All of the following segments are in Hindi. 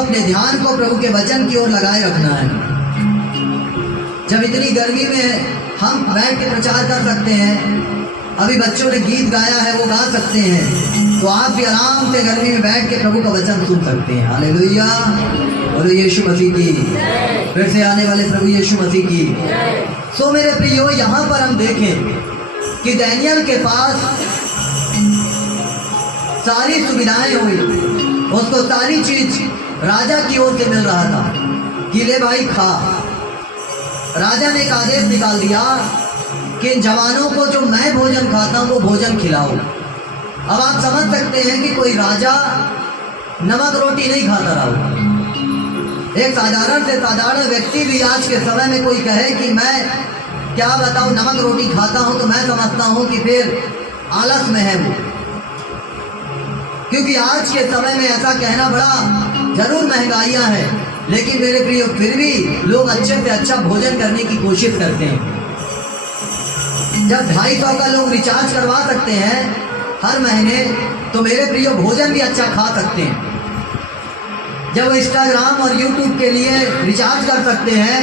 अपने ध्यान को प्रभु के वचन की ओर लगाए रखना है। जब इतनी गर्मी में हम बैठ के प्रचार कर सकते हैं, अभी बच्चों ने गीत गाया है वो गा सकते हैं, तो आप भी आराम से गर्मी में बैठ के प्रभु का वचन सुन सकते हैं। हालेलुया, बोलो यीशु मसीह की। फिर से आने वाले प्रभु यीशु मसीह की। सो मेरे प्रियो, यहाँ पर हम देखें कि दानियेल के पास सारी सुविधाएं हुई, उसको सारी चीज राजा की ओर से मिल रहा था कि ले भाई खा। राजा ने एक आदेश निकाल दिया कि इन जवानों को जो मैं भोजन खाता हूँ वो भोजन खिलाओ। अब आप समझ सकते हैं कि कोई राजा नमक रोटी नहीं खाता रहा। एक साधारण से साधारण व्यक्ति भी आज के समय में कोई कहे कि मैं क्या बताऊँ नमक रोटी खाता हूँ, तो मैं समझता हूँ कि फिर आलस में है वो। क्योंकि आज के समय में ऐसा कहना बड़ा, जरूर महंगाइयाँ हैं, लेकिन मेरे प्रियो फिर भी लोग अच्छे से अच्छा भोजन करने की कोशिश करते हैं। जब 250 का लोग रिचार्ज करवा सकते हैं हर महीने, तो मेरे प्रियो भोजन भी अच्छा खा सकते हैं। जब वो इंस्टाग्राम और यूट्यूब के लिए रिचार्ज कर सकते हैं,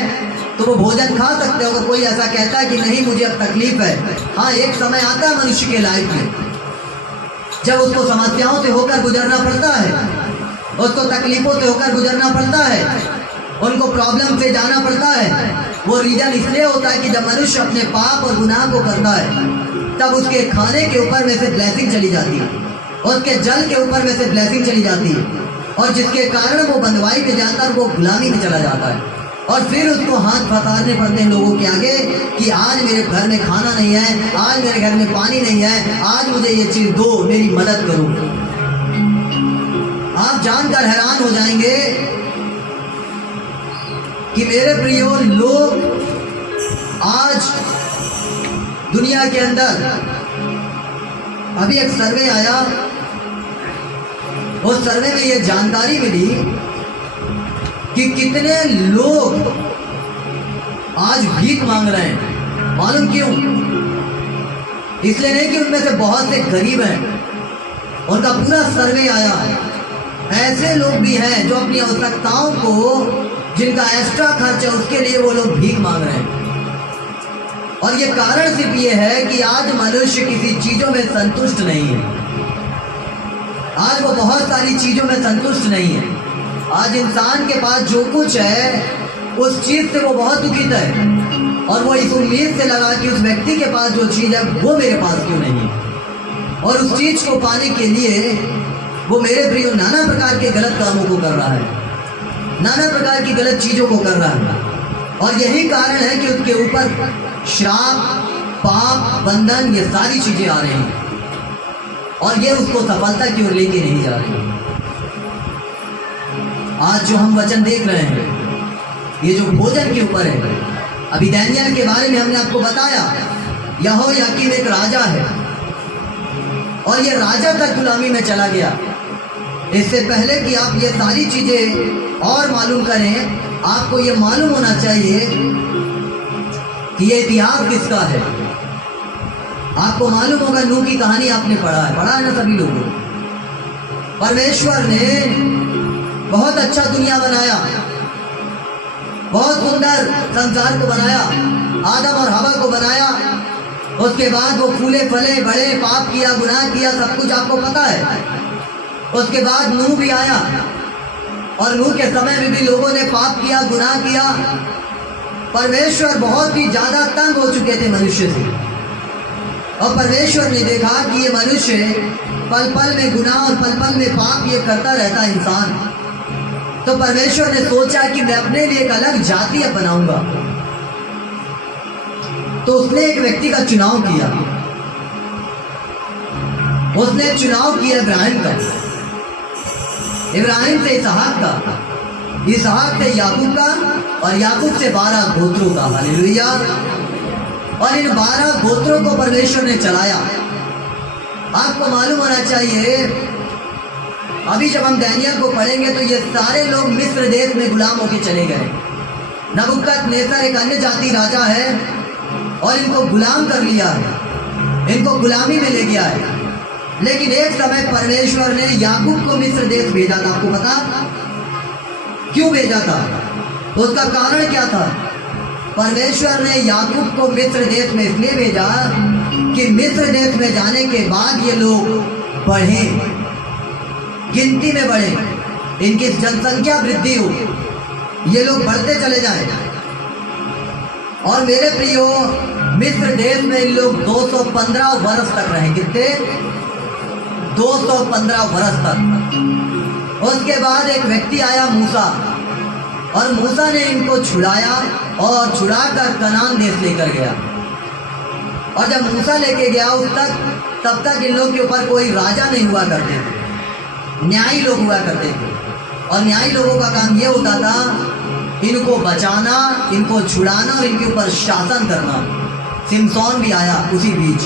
तो वो भोजन खा सकते हैं। अगर कोई ऐसा कहता है कि नहीं मुझे अब तकलीफ है, हाँ एक समय आता है मनुष्य के लाइफ में जब उसको समस्याओं से होकर गुजरना पड़ता है, उसको तकलीफों से होकर गुजरना पड़ता है, उनको प्रॉब्लम से जाना पड़ता है। वो रीजन इसलिए होता है कि जब मनुष्य अपने पाप और गुनाह को करता है, तब उसके खाने के ऊपर में से ब्लेसिंग चली जाती है, उसके जल के ऊपर में से ब्लेसिंग चली जाती है, और जिसके कारण वो बंधुआई में जाता है, वो गुलामी में चला जाता है। और फिर उसको हाथ फसाने पड़ते हैं लोगों के आगे कि आज मेरे घर में खाना नहीं है, आज मेरे घर में पानी नहीं है, आज मुझे ये चीज़ दो, मेरी मदद करो। आप जानकर हैरान हो जाएंगे कि मेरे प्रियो लोग आज दुनिया के अंदर, अभी एक सर्वे आया, उस सर्वे में ये जानकारी मिली कि कितने लोग आज भीख मांग रहे हैं। मालूम क्यों? इसलिए नहीं कि उनमें से बहुत से गरीब हैं, उनका पूरा सर्वे आया, ऐसे लोग भी हैं जो अपनी आवश्यकताओं को, जिनका एक्स्ट्रा खर्च है उसके लिए वो लोग भीख मांग रहे हैं। और ये कारण सिर्फ ये है कि आज मनुष्य किसी चीज़ों में संतुष्ट नहीं है। आज वो बहुत सारी चीज़ों में संतुष्ट नहीं है। आज इंसान के पास जो कुछ है उस चीज़ से वो बहुत दुखित है, और वो इस उम्मीद से लगा कि उस व्यक्ति के पास जो चीज़ है वो मेरे पास क्यों नहीं है। और उस चीज़ को पाने के लिए वो मेरे प्रियो नाना प्रकार के गलत कामों को कर रहा है, नाना प्रकार की गलत चीज़ों को कर रहा है। और यही कारण है कि उसके ऊपर श्राप, पाप, बंधन, ये सारी चीज़ें आ रही हैं, और ये उसको सफलता की ओर लेके नहीं जा रही। आज जो हम वचन देख रहे हैं, ये जो भोजन के ऊपर है, अभी दानियेल के बारे में हमने आपको बताया, यहोयाकीम एक राजा है, और ये राजा तक गुलामी में चला गया। इससे पहले कि आप ये सारी चीज़ें और मालूम करें, आपको ये मालूम होना चाहिए कि ये इतिहास किसका है। आपको मालूम होगा, नूह की कहानी आपने पढ़ा है ना सभी लोगों। परमेश्वर ने बहुत अच्छा दुनिया बनाया, बहुत सुंदर संसार को बनाया, आदम और हवा को बनाया। उसके बाद वो फूले फले, बड़े, पाप किया, गुनाह किया, सब कुछ आपको पता है। उसके बाद नूह भी आया, और नूह के समय में भी लोगों ने पाप किया, गुनाह किया। परमेश्वर बहुत ही ज़्यादा तंग हो चुके थे मनुष्य से, और परमेश्वर ने देखा कि ये मनुष्य पल पल में गुनाह और पल पल में पाप ये करता रहता है इंसान। तो परमेश्वर ने सोचा कि मैं अपने लिए एक अलग जाति बनाऊंगा। तो उसने एक व्यक्ति का चुनाव किया। उसने चुनाव किया इब्राहिम का, इब्राहिम से इसहाक का, इसहाक से याकूब का, और याकूब से 12 गोत्रों का। हालेलुया। और इन 12 गोत्रों को परमेश्वर ने चलाया। आपको मालूम होना चाहिए, अभी जब हम दानियेल को पढ़ेंगे तो ये सारे लोग मिस्र देश में गुलाम होकर चले गए। नबूकदनेस्सर एक अन्य जाति राजा है, और इनको गुलाम कर लिया है, इनको गुलामी में ले गया है। लेकिन एक समय परमेश्वर ने याकूब को मिस्र देश भेजा था। आपको पता, क्यों भेजा था? उसका कारण क्या था? परमेश्वर ने याकूब को मिस्र देश में इसलिए भेजा कि मिस्र देश में जाने के बाद ये लोग बढ़े, गिनती में बढ़े, इनकी जनसंख्या वृद्धि हो, ये लोग बढ़ते चले जाए। और मेरे प्रियो, मिस्र देश में इन लोग 215 वर्ष तक रहे। कितने? 215 वर्ष तक। उसके बाद एक व्यक्ति आया, मूसा, और मूसा ने इनको छुड़ाया और छुड़ाकर कनान देश लेकर गया। और जब मूसा लेके गया तब तक इन लोग के ऊपर कोई राजा नहीं हुआ करते थे, न्यायी लोग हुआ करते थे। और न्यायी लोगों का काम ये होता था इनको बचाना, इनको छुड़ाना और इनके ऊपर शासन करना। सिमसोन भी आया उसी बीच।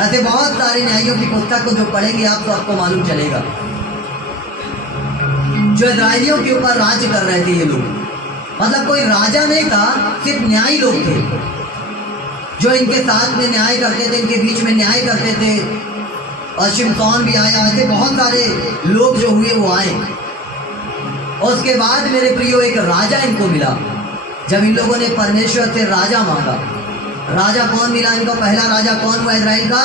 ऐसे बहुत सारे न्यायियों की पुस्तक को जो पढ़ेंगे आप तो आपको मालूम चलेगा, जो इजराइलियों के ऊपर राज्य कर रहे थे ये लोग। मतलब कोई राजा नहीं था, सिर्फ न्यायी लोग थे जो इनके साथ में न्याय करते थे, इनके बीच में न्याय करते थे। और शिमशोन भी आया, ऐसे बहुत सारे लोग जो हुए वो आए। और उसके बाद मेरे प्रियो एक राजा इनको मिला। जब इन लोगों ने परमेश्वर से राजा मांगा, राजा कौन मिला इनको? पहला राजा कौन हुआ इजराइल का?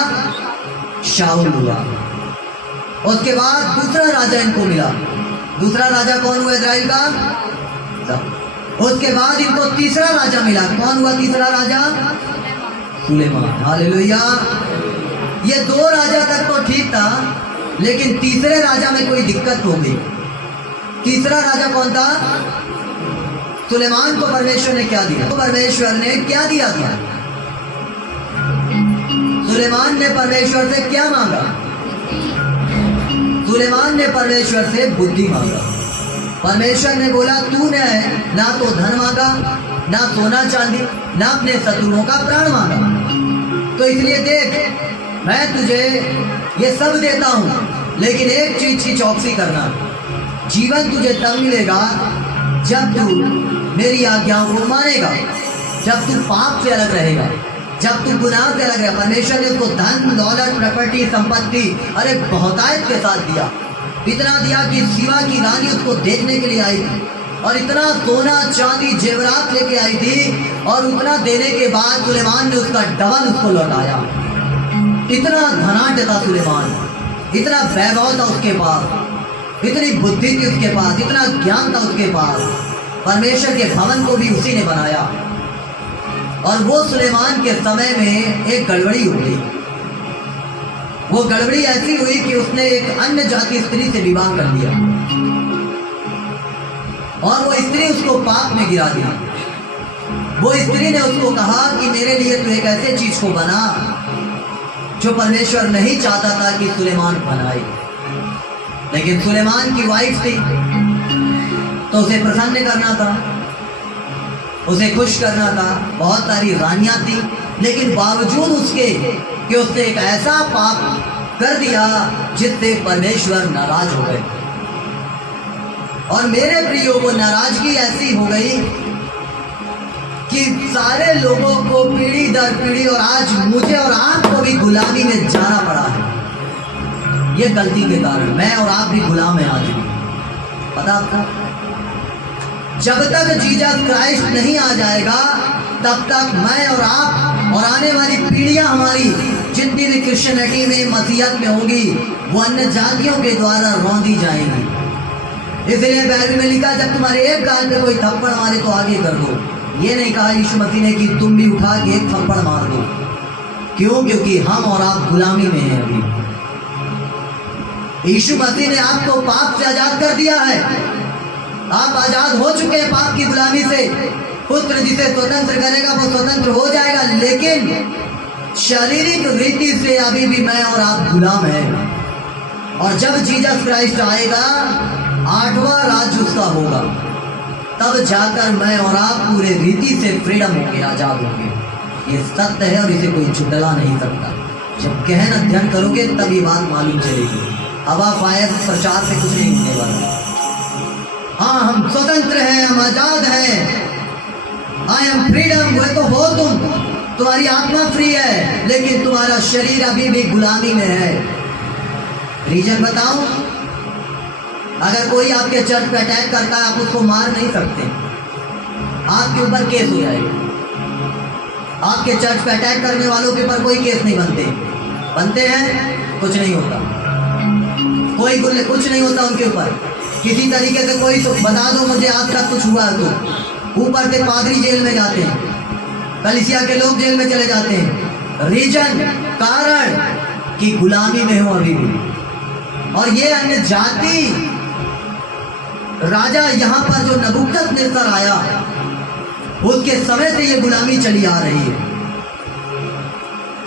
शाऊल हुआ। उसके बाद दूसरा राजा इनको मिला। दूसरा राजा कौन हुआ इजराइल का? उसके बाद इनको तीसरा राजा मिला। कौन हुआ तीसरा राजा? सुलेमान। हालेलुया। ये 2 राजा तक तो ठीक था, लेकिन तीसरे राजा में कोई दिक्कत हो गई। तीसरा राजा कौन था? सुलेमान को परमेश्वर ने क्या दिया? तो परमेश्वर ने क्या दिया था? सुलेमान ने परमेश्वर से क्या मांगा? सुलेमान ने परमेश्वर से बुद्धि मांगा। परमेश्वर ने बोला तूने ना तो धन मांगा, ना सोना चांदी, ना अपने शत्रुओं का प्राण मांगा, तो इसलिए देख मैं तुझे ये सब देता हूँ, लेकिन एक चीज की चौकसी करना। जीवन तुझे तब मिलेगा जब तू मेरी आज्ञाओं को मानेगा, जब तू पाप से अलग रहेगा, जब तू गुनाह से अलग रहेगा। परमेश्वर ने उसको धन दौलत प्रॉपर्टी संपत्ति अरे बहुतायत के साथ दिया। इतना दिया कि शिवा की रानी उसको देखने के लिए आई थी, और इतना सोना चांदी जेवरात लेके आई थी, और उतना देने के बाद सुलेमान ने उसका डबल उसको लौटाया। इतना धनाढ्य था सुलेमान, इतना वैभव था उसके पास, इतनी बुद्धि थी उसके पास, इतना ज्ञान था उसके पास। परमेश्वर के भवन को भी उसी ने बनाया। और वो सुलेमान के समय में एक गड़बड़ी हो गई। वो गड़बड़ी ऐसी हुई कि उसने एक अन्य जाति स्त्री से विवाह कर लिया, और वो स्त्री उसको पाप में गिरा दिया। वो स्त्री ने उसको कहा कि मेरे लिए तू एक ऐसे चीज को बना जो परमेश्वर नहीं चाहता था कि सुलेमान बनाए। लेकिन सुलेमान की वाइफ थी, तो उसे प्रसन्न करना था, उसे खुश करना था। बहुत सारी रानियां थी, लेकिन बावजूद उसके कि उसने एक ऐसा पाप कर दिया जिससे परमेश्वर नाराज हो गए। और मेरे प्रियो को नाराजगी ऐसी हो गई कि सारे लोगों को पीढ़ी दर पीढ़ी, और आज मुझे और आपको भी गुलामी में जाना पड़ा है। ये गलती के कारण मैं और आप भी गुलाम हैं आज भी। पता आपको, जब तक जीसस क्राइस्ट नहीं आ जाएगा तब तक मैं और आप और आने वाली पीढ़ियां हमारी जितनी भी क्रिश्चियनिटी में मसीहत में होगी, वो अन्य जातियों के द्वारा रौंदी जाएंगी। इसलिए बाइबल में लिखा जब तुम्हारे एक गाल पे कोई थप्पड़ मारे तो आगे कर दो। ये नहीं कहा यीशु मसीह ने कि तुम भी उठा के एक थप्पड़ मार दो। क्यों? क्योंकि हम और आप गुलामी में हैं अभी। यीशु मसीह ने आपको पाप से आजाद कर दिया है। आप आजाद हो चुके हैं पाप की गुलामी से। पुत्र जिसे स्वतंत्र करेगा वो स्वतंत्र हो जाएगा, लेकिन शारीरिक रीति से अभी भी मैं और आप गुलाम हैं। और जब जीसस क्राइस्ट आएगा, 8वां राज्य उसका होगा, तब जाकर मैं और आप पूरे रीति से फ्रीडम होके आजाद होंगे। ये सत्य है और इसे कोई झुटला नहीं सकता। जब गहन अध्ययन करोगे तब ये बात मालूम चलेगी। हवा फायर प्रचार से कुछ नहीं होने वाला। हाँ, हम स्वतंत्र हैं, हम आजाद हैं, आई एम फ्रीडम। वो तो हो तुम, तुम्हारी आत्मा फ्री है, लेकिन तुम्हारा शरीर अभी भी गुलामी में है। रीजन बताऊं? अगर कोई आपके चर्च पे अटैक करता है, आप उसको मार नहीं सकते, आपके ऊपर केस हो जाएगा। आपके चर्च पे अटैक करने वालों के ऊपर कोई केस नहीं बनते हैं, कुछ नहीं होता, कुछ नहीं होता उनके ऊपर किसी तरीके से। कोई तो बता दो मुझे आज तक कुछ हुआ है तो ऊपर से पादरी जेल में जाते हैं, कलीसिया के लोग जेल में चले जाते हैं। रीजन, कारण कि गुलामी में हो अभी भी। और ये अन्य जाति राजा यहाँ पर जो नबूकदनेस्सर आया, उसके समय से ये गुलामी चली आ रही है।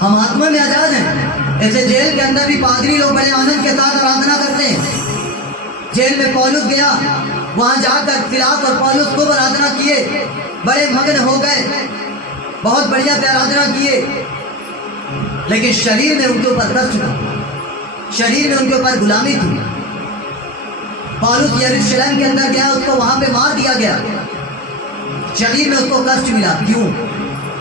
हम आत्मा में आजाद हैं। ऐसे जेल के अंदर भी पादरी लोग बड़े आनंद के साथ आराधना करते हैं। जेल में पौलुस गया, वहां जाकर सिलास और पौलुस खूब आराधना किए, बड़े मग्न हो गए, बहुत बढ़िया से आराधना किए। लेकिन शरीर में उनके ऊपर कष्ट था, शरीर में उनके ऊपर गुलामी थी। पौलुस यरूशलेम के अंदर गया, उसको वहां पे मार दिया गया, शरीर में उसको कष्ट मिला। क्यों?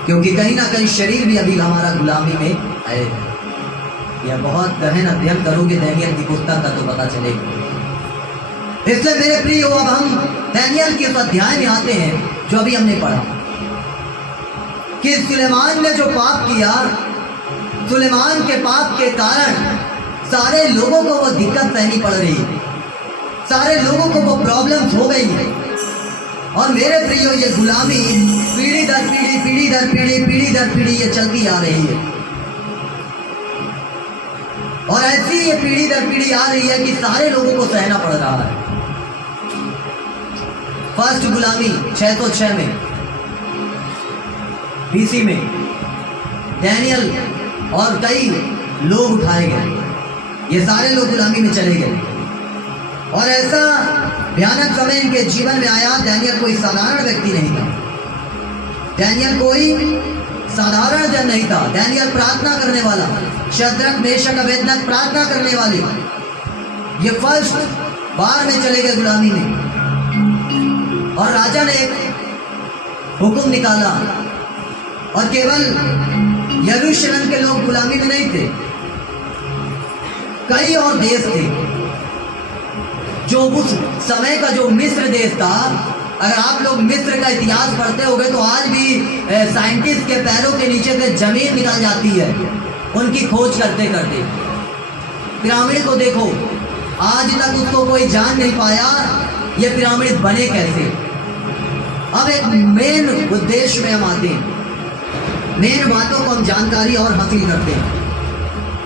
क्योंकि कहीं ना कहीं शरीर भी अभी हमारा गुलामी में है। यह बहुत गहन अध्ययन करोगे दानियेल की पुस्तक का तो पता चलेगा। इसलिए मेरे प्रियो, अब हम दानियेल के अध्याय में आते हैं जो अभी हमने पढ़ा कि सुलेमान ने जो पाप किया, सुलेमान के पाप के कारण सारे लोगों को वो दिक्कत सहनी पड़ रही है, सारे लोगों को वो प्रॉब्लम्स हो गई है। और मेरे प्रियो, ये गुलामी पीढ़ी दर पीढ़ी, पीढ़ी दर पीढ़ी, पीढ़ी दर पीढ़ी ये चलती आ रही है। और ऐसी ये पीढ़ी दर पीढ़ी आ रही है कि सारे लोगों को सहना पड़ रहा है। फर्स्ट गुलामी 606 में बीसी में दानियेल और कई लोग उठाए गए, ये सारे लोग गुलामी में चले गए। और ऐसा भयानक समय इनके जीवन में आया। दानियेल कोई साधारण व्यक्ति नहीं था, दानियेल कोई साधारण जन नहीं था। दानियेल प्रार्थना करने वाला, शद्रक मेशक अबेदनगो प्रार्थना करने वाले, ये फर्स्ट बार में चले गए गुलामी में। और राजा ने एक हुक्म निकाला, और केवल यरूशलेम के लोग गुलामी में नहीं थे, कई और देश थे जो उस समय का जो मिस्र देश था। अगर आप लोग मिस्र का इतिहास पढ़ते होंगे तो आज भी साइंटिस्ट के पैरों के नीचे से जमीन निकल जाती है उनकी खोज करते करते। पिरामिड को देखो, आज तक उसको कोई जान नहीं पाया ये पिरामिड बने कैसे। अब एक मेन उद्देश्य में हम आते हैं, मेन बातों को हम जानकारी और हासिल करते हैं।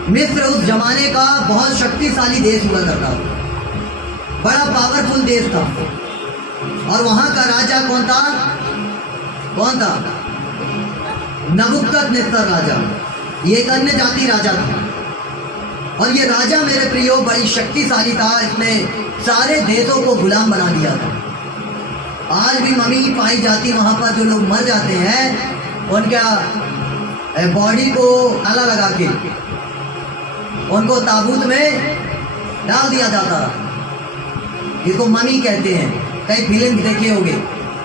मिस्र उस जमाने का बहुत शक्तिशाली देश हुआ करता था, बड़ा पावरफुल देश था। और वहां का राजा कौन था? कौन था? नबूकदनेस्सर राजा। ये एक अन्य जाति राजा था। और ये राजा मेरे प्रियो बड़ी शक्तिशाली था, इसने सारे देशों को गुलाम बना दिया था। आज भी मम्मी पाई जाती, वहां पर जो लोग मर जाते हैं उनका बॉडी को ताला लगा के उनको ताबूत में डाल दिया जाता, इसको मम्मी कहते हैं। कई फिल्म देखे होंगे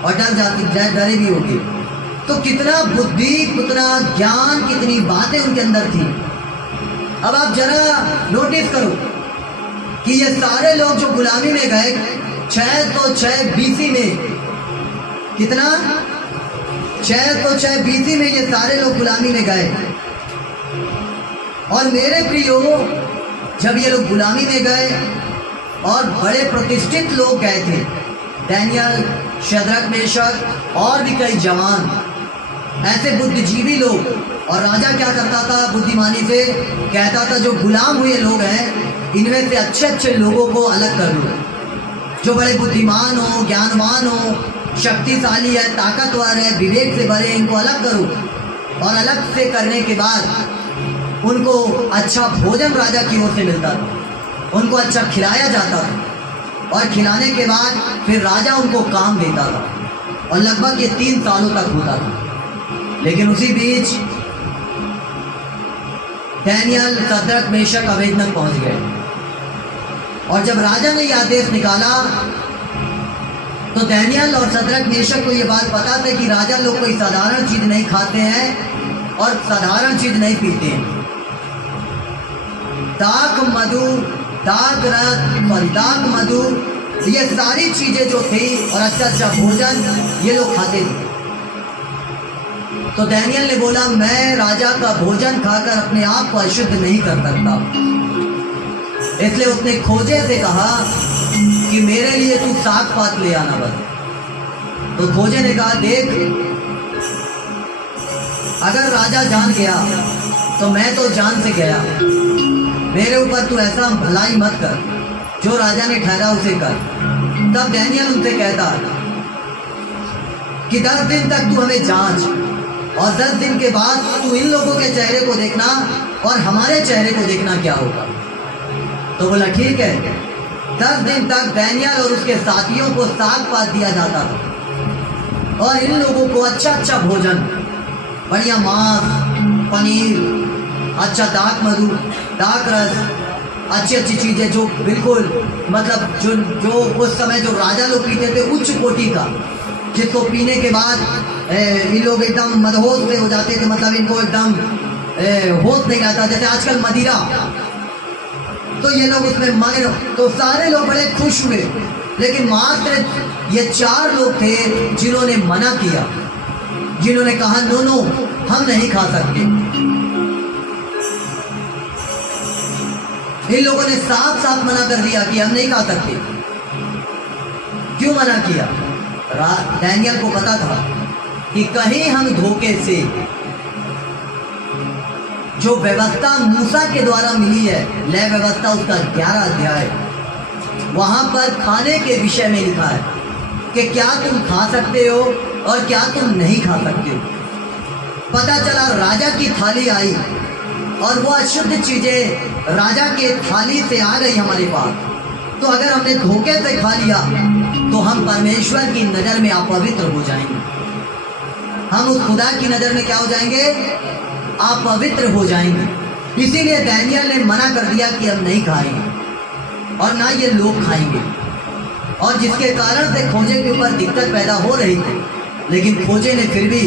और डरे भी होंगे। तो कितना बुद्धि, कितना ज्ञान, कितनी बातें उनके अंदर थी। अब आप जरा नोटिस करो कि ये सारे लोग जो गुलामी में गए 606 बीसी में, कितना 606 बीसी में ये सारे लोग गुलामी में गए। और मेरे प्रियो, जब ये लोग गुलामी में गए और बड़े प्रतिष्ठित लोग गए थे, दानियेल, शद्रक, मेशक और भी कई जवान, ऐसे बुद्धिजीवी लोग। और राजा क्या करता था? बुद्धिमानी से कहता था जो गुलाम हुए लोग हैं इनमें से अच्छे अच्छे लोगों को अलग कर लो, जो बड़े बुद्धिमान हो, ज्ञानवान हो, शक्तिशाली है, ताकतवर है, विवेक से भरे, इनको अलग करो। और अलग से करने के बाद उनको अच्छा भोजन राजा की ओर से मिलता था, उनको अच्छा खिलाया जाता था। और खिलाने के बाद फिर राजा उनको काम देता था। और लगभग ये 3 सालों तक होता था। लेकिन उसी बीच दानियेल, शद्रक, मेशक, अबेदनगो पहुंच गए। और जब राजा ने यह आदेश निकाला तो दानियेल और शद्रक, मेशक को ये बात पता था कि राजा लोग कोई साधारण चीज नहीं खाते हैं और साधारण चीज नहीं पीते हैं। दाख मधु ये सारी चीजें जो थी और अच्छा अच्छा भोजन ये लोग खाते थे। तो डैनियल ने बोला, मैं राजा का भोजन खाकर अपने आप को अशुद्ध नहीं कर सकता। इसलिए उसने खोजे से कहा कि मेरे लिए तू साग पात ले आना बस। तो खोजे ने कहा, देख अगर राजा जान गया तो मैं तो जान से गया, मेरे ऊपर तू ऐसा भलाई मत कर, जो राजा ने ठहरा उसे कर। तब डैनियल उनसे कहता कि 10 दिन तक तू हमें जांच, और 10 दिन के बाद तू इन लोगों के चेहरे को देखना और हमारे चेहरे को देखना क्या होगा। तो बोला ठीक है। 10 दिन तक डैनियल और उसके साथियों को साग पात दिया जाता था और इन लोगों को अच्छा अच्छा भोजन, बढ़िया मांस, पनीर, अच्छा दाक मधु, दाक रस, अच्छी अच्छी चीज़ें जो बिल्कुल मतलब जो उस समय जो राजा लोग पीते थे उच्च कोटि का, जिसको पीने के बाद इन लोग एकदम मदहोश से हो जाते थे, मतलब इनको एकदम होश नहीं रहता, जैसे आजकल मदिरा, तो ये लोग उसमें मगे। तो सारे लोग बड़े खुश हुए, लेकिन मात्र ये 4 लोग थे जिन्होंने मना किया, जिन्होंने कहा नो हम नहीं खा सकते। इन लोगों ने साफ साफ मना कर दिया कि हम नहीं खा सकते। क्यों मना किया? डैनियल को पता था कि कहीं हम धोखे से जो व्यवस्था मूसा के द्वारा मिली है, लय व्यवस्था उसका 11 अध्याय, वहां पर खाने के विषय में लिखा है कि क्या तुम खा सकते हो और क्या तुम नहीं खा सकते हो। पता चला राजा की थाली आई और वो अशुद्ध चीजें राजा के थाली से आ गई हमारे पास। तो अगर हमने धोखे से खा लिया तो हम परमेश्वर की नज़र में अपवित्र हो जाएंगे। हम उस खुदा की नज़र में क्या हो जाएंगे? अपवित्र हो जाएंगे। इसीलिए डैनियल ने मना कर दिया कि हम नहीं खाएंगे और ना ये लोग खाएंगे, और जिसके कारण से खोजे के ऊपर दिक्कत पैदा हो रही थी। लेकिन खोजे ने फिर भी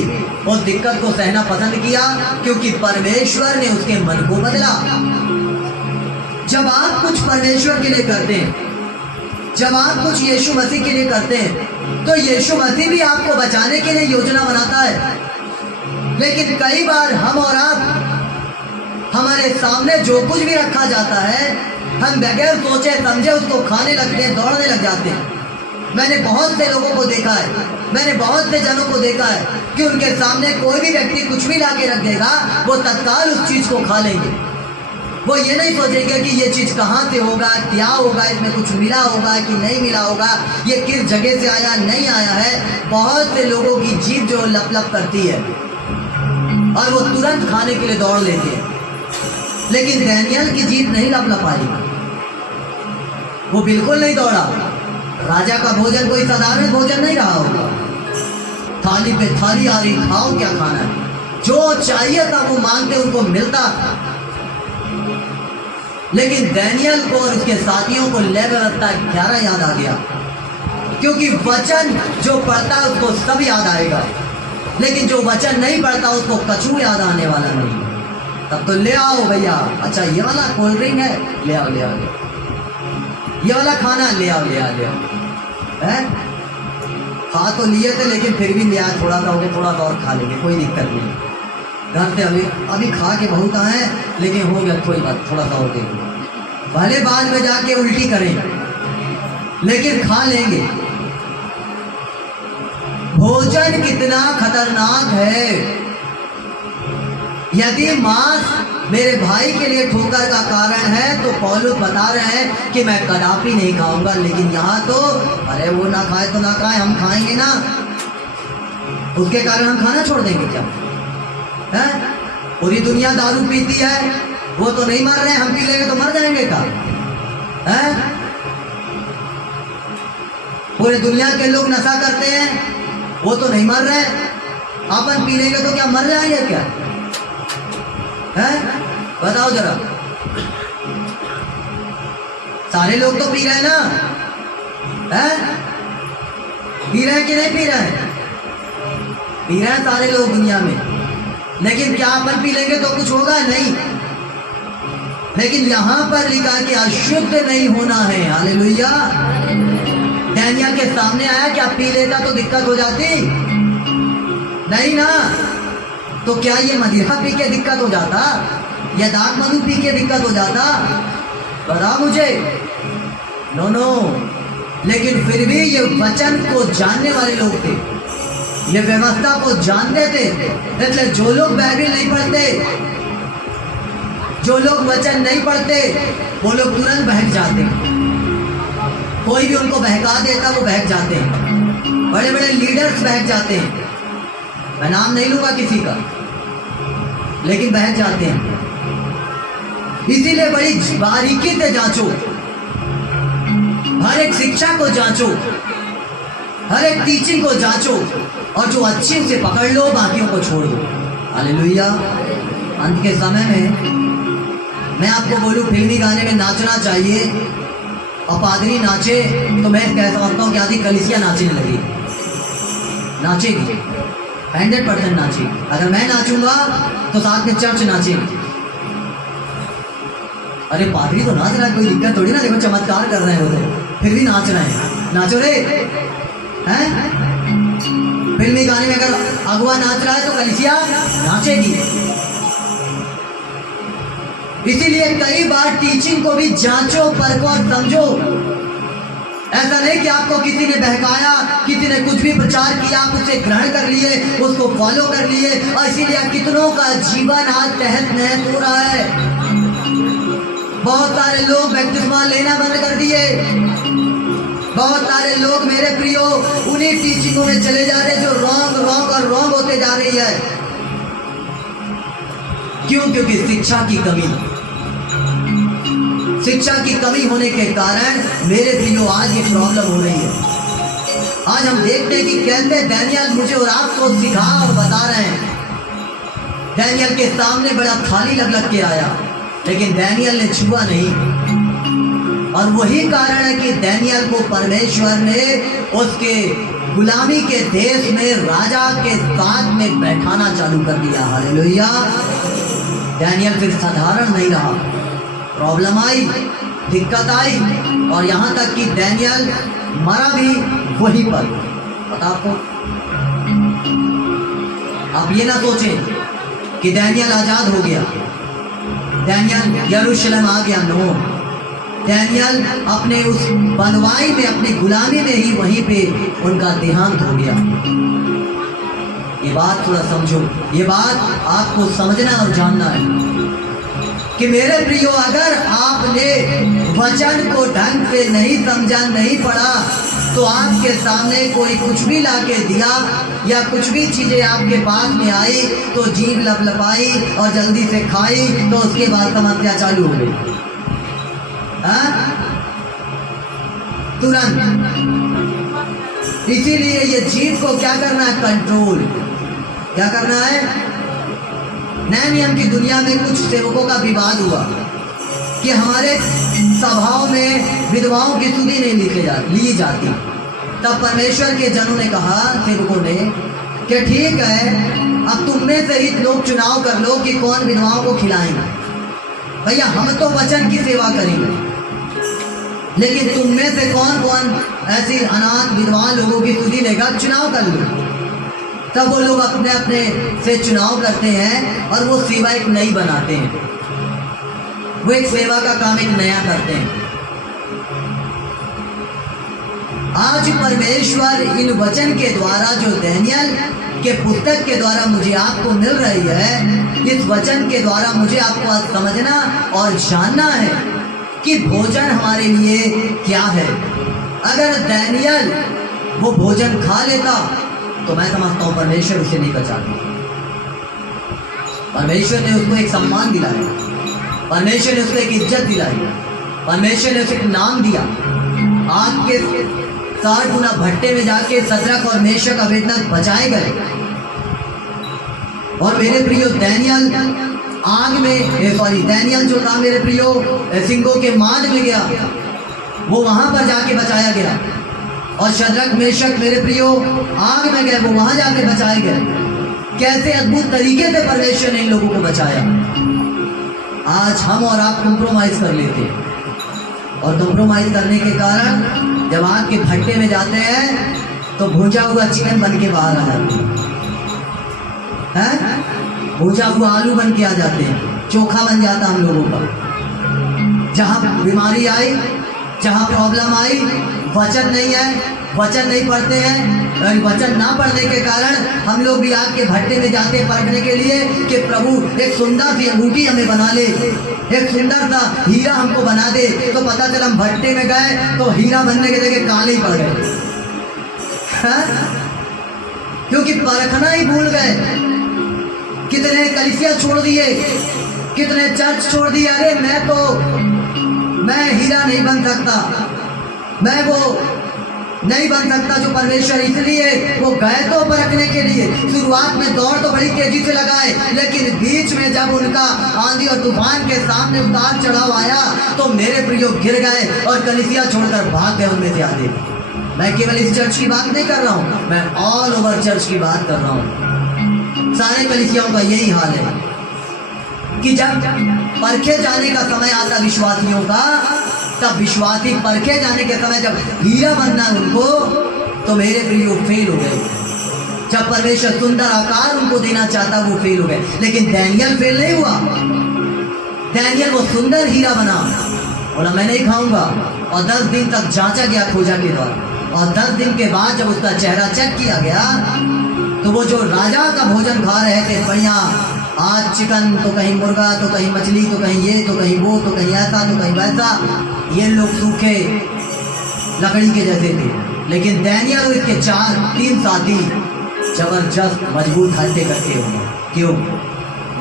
उस दिक्कत को सहना पसंद किया, क्योंकि परमेश्वर ने उसके मन को बदला। जब आप कुछ परमेश्वर के लिए करते हैं, जब आप कुछ यीशु मसीह के लिए करते हैं, तो यीशु मसीह भी आपको बचाने के लिए योजना बनाता है। लेकिन कई बार हम और आप, हमारे सामने जो कुछ भी रखा जाता है, हम बगैर सोचे समझे उसको खाने लगते हैं, दौड़ने लग जाते हैं। मैंने बहुत से लोगों को देखा है, मैंने बहुत से जनों को देखा है कि उनके सामने कोई भी व्यक्ति कुछ भी ला के रख देगा, वो तत्काल उस चीज़ को खा लेंगे। वो ये नहीं सोचेंगे कि ये चीज़ कहाँ से होगा, क्या होगा, इसमें कुछ मिला होगा कि नहीं मिला होगा, ये किस जगह से आया नहीं आया है। बहुत से लोगों की जीभ जो लप लप करती है और वो तुरंत खाने के लिए दौड़ लेते हैं। लेकिन डैनियल की जीभ नहीं लप लप आई, वो बिल्कुल नहीं दौड़ा। राजा का भोजन कोई साधारण भोजन नहीं रहा होगा। थाली पे थाली आ रही, खाओ क्या खाना है, जो चाहिए था वो मांगते उनको मिलता। लेकिन डैनियल को और उसके साथियों को लय व्यवस्था 11 याद आ गया, क्योंकि वचन जो पढ़ता है उसको सब याद आएगा, लेकिन जो वचन नहीं पढ़ता उसको कछू याद आने वाला नहीं। तब तो ले आओ भैया, अच्छा ये वाला कोल्ड ड्रिंक है, ले आओ ले आओ, ये वाला खाना ले आओ ले आओ ले आओ। है खा तो लिए थे, लेकिन फिर भी ले आए, थोड़ा सा हो गया, थोड़ा सा और खा लेंगे, कोई दिक्कत नहीं। घर से अभी खा के बहुत आए, लेकिन हो गया, कोई बात, थोड़ा सा और देंगे, भले बाद में जाके उल्टी करें, लेकिन खा लेंगे। भोजन कितना खतरनाक है। यदि मांस मेरे भाई के लिए ठोकर का कारण है, तो पौलुस बता रहे हैं कि मैं कदापि नहीं खाऊंगा। लेकिन यहाँ तो अरे वो ना खाए तो ना खाए, हम खाएंगे ना, उसके कारण हम खाना छोड़ देंगे क्या? है पूरी दुनिया दारू पीती है, वो तो नहीं मर रहे, हम पी लेंगे तो मर जाएंगे क्या? है पूरी दुनिया के लोग नशा करते हैं, वो तो नहीं मर रहे, अपन पी लेंगे तो क्या मर जाएंगे क्या? है बताओ जरा, सारे लोग तो पी रहे हैं ना? है पी रहे हैं कि नहीं पी रहे हैं? पी रहे हैं सारे लोग दुनिया में, लेकिन क्या अपन पी लेंगे तो कुछ होगा? नहीं। लेकिन यहां पर लिखा कि अशुद्ध नहीं होना है। हालेलुया। डैनियल के सामने आया, क्या पी लेता तो दिक्कत हो जाती? नहीं ना। तो क्या ये मदिरा पी के दिक्कत हो जाता या दाग मधु पी के दिक्कत हो जाता? बता मुझे। No no. लेकिन फिर भी ये वचन को जानने वाले लोग थे, ये व्यवस्था को जानते थे। इसलिए जो लोग बाइबल नहीं पढ़ते, जो लोग वचन नहीं पढ़ते, वो लोग तुरंत बहक जाते हैं। कोई भी उनको बहका देता वो बहक जाते हैं। बड़े बड़े लीडर्स बहक जाते हैं, मैं नाम नहीं लूंगा किसी का, लेकिन बहक जाते हैं। इसीलिए बड़ी बारीकी से जांचो, हर एक शिक्षा को जांचो, हर एक टीचिंग को जांचो, और जो अच्छी से पकड़ लो, बाकियों को छोड़ दो। हालेलुया। अंत के समय में मैं आपको बोलूं, फिल्मी गाने में नाचना चाहिए और पादरी नाचे तो मैं कह सकता हूँ कि आधी कलीसिया नाचने लगी, नाचेगी, 100% नाचेगी। अगर मैं नाचूंगा तो साथ में चर्च नाचेगी। अरे पादरी तो नाच रहा है, कोई दिक्कत थोड़ी ना, देखो चमत्कार कर रहे हैं वो तो, फिर भी नाच रहे हैं। नाचो रे, हैं? फिल्मी गाने में अगर अगुआ नाच रहा है तो कलीसिया नाचेगी। इसीलिए कई बार टीचिंग को भी जांचो, परखो और समझो। ऐसा नहीं कि आपको किसी ने बहकाया, किसी ने कुछ भी प्रचार किया, आप उसे ग्रहण कर लिए, उसको फॉलो कर लिए, और इसीलिए कितनों का जीवन आज तहस नहस हो रहा है। बहुत सारे लोग बपतिस्मा लेना बंद कर दिए। बहुत सारे लोग मेरे प्रियो उन्हीं टीचिंगों में चले जा रहे जो रॉन्ग होते जा रही है। क्यों? क्योंकि शिक्षा की कमी होने के कारण मेरे प्रियो आज ये प्रॉब्लम हो रही है। आज हम देखते हैं कि कैसे डैनियल मुझे और आपको सिखा और बता रहे हैं। डैनियल के सामने बड़ा थाली लग के आया, लेकिन डैनियल ने छुआ नहीं। और वही कारण है कि डैनियल को परमेश्वर ने उसके गुलामी के देश में राजा के साथ में बैठाना चालू कर दिया। हालेलुया। डैनियल फिर साधारण नहीं रहा, प्रॉब्लम आई, दिक्कत आई, और यहाँ तक कि डैनियल मरा भी वहीं पर। पता आपको? आप ये ना सोचें कि डैनियल आजाद हो गया, डैनियल यरूशलेम आ गया। नो, डैनियल अपने उस बंधुआई में, अपनी गुलामी में ही वहीं पे उनका देहांत हो गया। ये बात थोड़ा समझो, ये बात आपको समझना और जानना है कि मेरे प्रियो, अगर आपने वचन को ढंग से नहीं समझा, नहीं पढ़ा, तो आपके सामने कोई कुछ भी लाके दिया या कुछ भी चीजें आपके पास में आई तो जीभ लपलपाई और जल्दी से खाई, तो उसके बाद समस्या चालू हो गई। तुरंत। इसीलिए ये जीभ को क्या करना है? कंट्रोल। क्या करना है? नए नियम की दुनिया में कुछ सेवकों का विवाद हुआ कि हमारे सभाओं में विधवाओं की स्तुति नहीं ली जाती। तब परमेश्वर के जनों ने कहा, सेवकों ने, कि ठीक है, अब तुम में से ही लोग चुनाव कर लो कि कौन विधवाओं को खिलाएंगे। भैया हम तो वचन की सेवा करेंगे, लेकिन तुम में से कौन कौन ऐसी अनाथ विधवा लोगों की स्तुति लेगा? चुनाव कर लो। तब वो लोग अपने अपने से चुनाव करते हैं और वो सेवा एक नई बनाते हैं, वो एक सेवा का काम एक नया करते हैं। आज परमेश्वर इन वचन के द्वारा जो डैनियल के पुस्तक के द्वारा मुझे आपको मिल रही है, इस वचन के द्वारा मुझे आपको आज समझना और जानना है कि भोजन हमारे लिए क्या है। अगर डैनियल वो भोजन खा लेता तो मैं समझता हूं परमेश्वर उसे नहीं बचाता। परमेश्वर ने उसको एक सम्मान दिलाया, परमेश्वर ने उसको एक इज्जत दिलाई, परमेश्वर ने उसे एक नाम दिया। आग के 60 गुना भट्टे में जाके सदरक और मेशक अबेदनगो बचाए गए। और मेरे प्रियो डैनियल आग में डैनियल जो था मेरे प्रियो सिंगों के माद में गया, वो वहां पर जाके बचाया गया। और सदरक मेशक मेरे प्रियो आग में गए, वो वहां जाके बचाए गए। कैसे अद्भुत तरीके से परमेश्वर ने इन लोगों को बचाया। आज हम और आप कंप्रोमाइज कर लेते हैं, और कंप्रोमाइज करने के कारण जब आग के भट्टे में जाते हैं तो भूजा हुआ चिकन बन के बाहर आ जाते हैं, भूजा हुआ आलू बन के आ जाते हैं, चोखा बन जाता हम लोगों का। जहाँ बीमारी आई, जहाँ प्रॉब्लम आई, वचन नहीं है, वचन नहीं पढ़ते हैं, और वचन ना पढ़ने के कारण हम लोग भी आग के भट्टे में जाते हैं परखने के लिए कि प्रभु एक सुंदर सी अंगूठी हमें बना ले, एक सुंदर सा हीरा हमको बना दे। तो पता चला हम भट्टे में गए तो हीरा बनने के जगह काले ही पड़ गए, क्योंकि परखना ही भूल गए। कितने कलीसिया छोड़ दिए, कितने चर्च छोड़ दिए। अरे मैं हीरा नहीं बन सकता, मैं वो नहीं बन सकता जो परमेश्वर, इसलिए वो गए तो परखने के लिए। शुरुआत में दौड़ तो बड़ी तेजी से लगाए, लेकिन बीच में जब उनका आंधी और तूफान के सामने उतार चढ़ाव आया तो मेरे प्रियो गिर गए और कलीसिया छोड़कर भाग गए उनमें से आधे। मैं केवल इस चर्च की बात नहीं कर रहा हूँ, मैं ऑल ओवर चर्च की बात कर रहा हूँ। सारे कलीसियाओं का यही हाल है कि जब परखे जाने का समय आता विश्वासियों का, तब विश्वासी परखे जाने के समय जब हीरा बनना उनको, तो मेरे प्रियो फेल हो गए। जब परमेश्वर सुंदर आकार उनको देना चाहता वो फेल हो गए। लेकिन डैनियल फेल नहीं हुआ। डैनियल वो सुंदर हीरा बना, बोला मैं नहीं खाऊंगा, और 10 दिन तक जांचा गया खोजा के द्वारा, और 10 दिन के बाद जब उसका चेहरा चेक किया गया तो वो जो राजा का भोजन खा रहे थे बढ़िया, आज चिकन तो कहीं मुर्गा तो कहीं मछली तो कहीं ये तो कहीं वो तो कहीं ऐसा तो कहीं वैसा, ये लोग सूखे लकड़ी के जैसे थे। लेकिन डैनियल और इसके 3 साथी जबरदस्त मजबूत हड्डे करते हो। क्यों?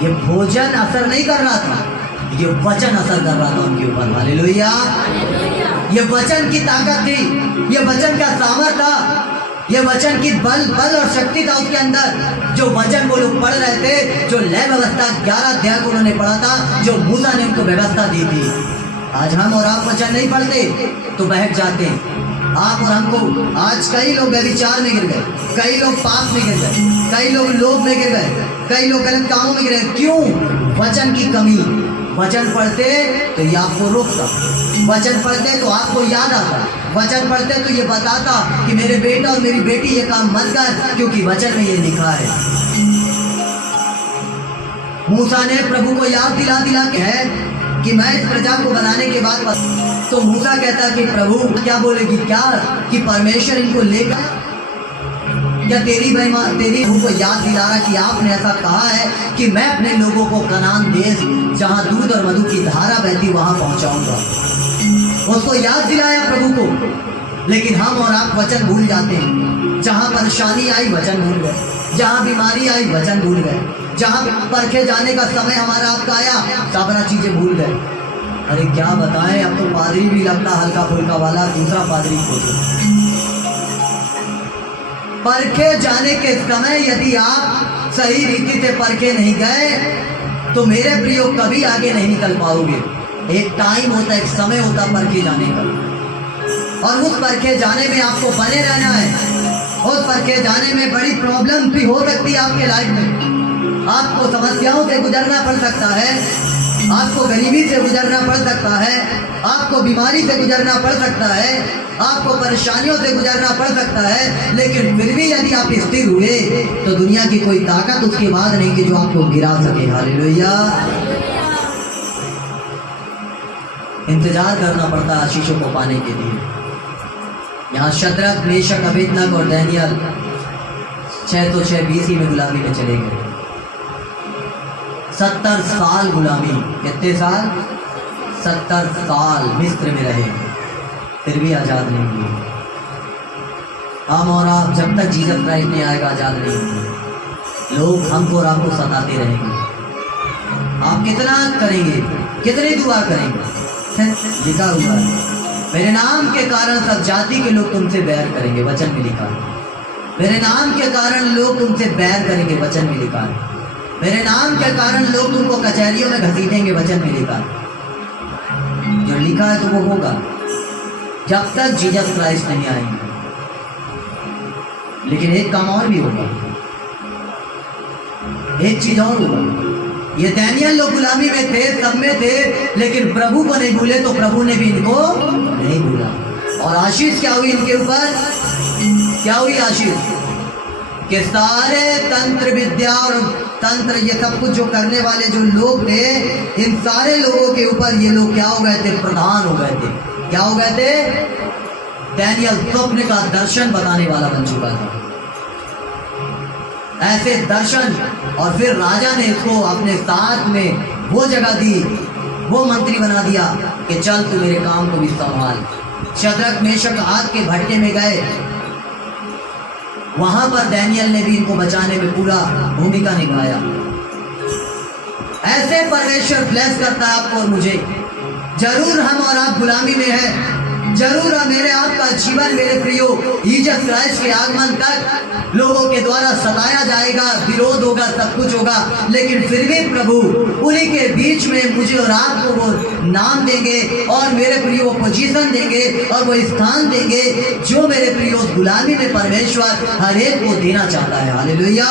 ये भोजन असर नहीं कर रहा था, ये वचन असर कर रहा था उनके ऊपर। हालेलुया। ये वचन की ताकत थी, ये वचन का सामर्थ था, ये वचन की बल और शक्ति था उसके अंदर। जो वचन वो लोग पढ़ रहे थे, जो लय व्यवस्था 11 अध्याय को उन्होंने पढ़ा था, जो मूसा ने उनको व्यवस्था दी थी। आज हम और आप वचन नहीं पढ़ते तो बहक जाते हैं। आप और हमको आज कई लोग व्यभिचार में गिर गए, कई लोग पाप में गिर गए, कई लोग लोभ में गिर गए, कई लोग गलत कामों में गिर गए। क्यों? वचन की कमी। वचन पढ़ते तो ये आपको रोकता, वचन पढ़ते तो आपको याद आता, वचन पढ़ते तो ये बताता कि मेरे बेटा और मेरी बेटी ये काम मत कर, क्योंकि वचन में ये लिखा है। मूसा ने प्रभु को याद दिला के है कि मैं इस प्रजा को बनाने के बाद, तो मूसा कहता कि प्रभु क्या बोलेगी, क्या कि परमेश्वर इनको लेगा, क्या तेरी बहू को याद दिला रहा कि आपने ऐसा कहा है कि मैं अपने लोगों को कनान देश जहाँ दूध और मधु की धारा बहती वहाँ पहुँचाऊंगा। उसको याद दिलाया प्रभु को। लेकिन हम और आप वचन भूल जाते हैं। जहाँ परेशानी आई वचन भूल गए, जहाँ बीमारी आई वचन भूल गए, जहाँ परखे जाने का समय हमारा आपका आया सारा चीज़ें भूल गए। अरे क्या बताएं, अब तो पादरी भी लगता हल्का फुल्का वाला, दूसरा पादरी खोजो। परखे जाने के समय यदि आप सही रीति से परखे नहीं गए तो मेरे प्रियो कभी आगे नहीं निकल पाओगे। एक टाइम होता है, एक समय होता है परखे जाने का, और उस परखे जाने में आपको बने रहना है। उस परखे जाने में बड़ी प्रॉब्लम भी हो सकती है आपके लाइफ में। आपको समस्याओं से गुजरना पड़ सकता है, आपको गरीबी से गुजरना पड़ सकता है, आपको बीमारी से गुजरना पड़ सकता है, आपको परेशानियों से गुजरना पड़ सकता है। लेकिन फिर भी यदि आप स्थिर हुए तो दुनिया की कोई ताकत उसके बाद नहीं कि जो आपको गिरा सके। हालेलुया। इंतजार करना पड़ता है आशीषों को पाने के लिए। यहाँ शद्रक, मेशक, अबेदनगो और दानियल 6 तो 6 BC में गुलामी में चले गए। 70 साल गुलामी। कितने साल? 70 साल मिस्र में रहे, फिर भी आज़ाद नहीं हुए। हम और आप जब तक जीसस क्राइस्ट नहीं आएगा आज़ाद नहीं होंगे। लोग हमको और आपको सताते रहेंगे। आप कितना करेंगे, कितनी दुआ करेंगे? लिखा हुआ है, मेरे नाम के कारण सब जाति के लोग तुमसे बैर करेंगे। वचन में लिखा है। मेरे नाम के कारण लोग तुमसे बैर करेंगे। वचन में लिखा है। मेरे नाम के कारण लोग तुमको कचहरियों में घसीटेंगे। वचन में लिखा है। जो लिखा है तो वो होगा जब तक जीसस क्राइस्ट नहीं आएंगे। लेकिन एक काम और भी होगा, एक चीज और होगा। ये दानियल लोग गुलामी में थे, सब में थे, लेकिन प्रभु को नहीं भूले तो प्रभु ने भी इनको नहीं भूला। और आशीष क्या हुई इनके ऊपर? क्या हुई आशीष? कि सारे तंत्र विद्या और तंत्र ये सब कुछ जो करने वाले जो लोग थे, इन सारे लोगों के ऊपर ये लोग क्या हो गए थे? प्रधान हो गए थे। क्या हो गए थे? दानियल स्वप्न का दर्शन बताने वाला बन चुका था। ऐसे दर्शन, और फिर राजा ने इसको अपने साथ में वो जगह दी, वो मंत्री बना दिया कि चल तू मेरे काम को भी संभाल। शद्रक मेशक आग के भट्टे में गए, वहां पर दानियल ने भी इनको बचाने में पूरा भूमिका निभाया। ऐसे परमेश्वर ब्लेस करता है आपको और मुझे। जरूर हम और आप गुलामी में हैं, जरूर मेरे आपका जीवन मेरे प्रियो जीसस क्राइस्ट के आगमन तक लोगों के द्वारा सताया जाएगा, विरोध होगा, सब कुछ होगा, लेकिन फिर भी प्रभु उन्हीं के बीच में मुझे और आपको वो नाम देंगे और मेरे प्रियो वो पोजीशन देंगे और वो स्थान देंगे जो मेरे प्रियो गुलामी में परमेश्वर हर एक को देना चाहता है। हालेलुया।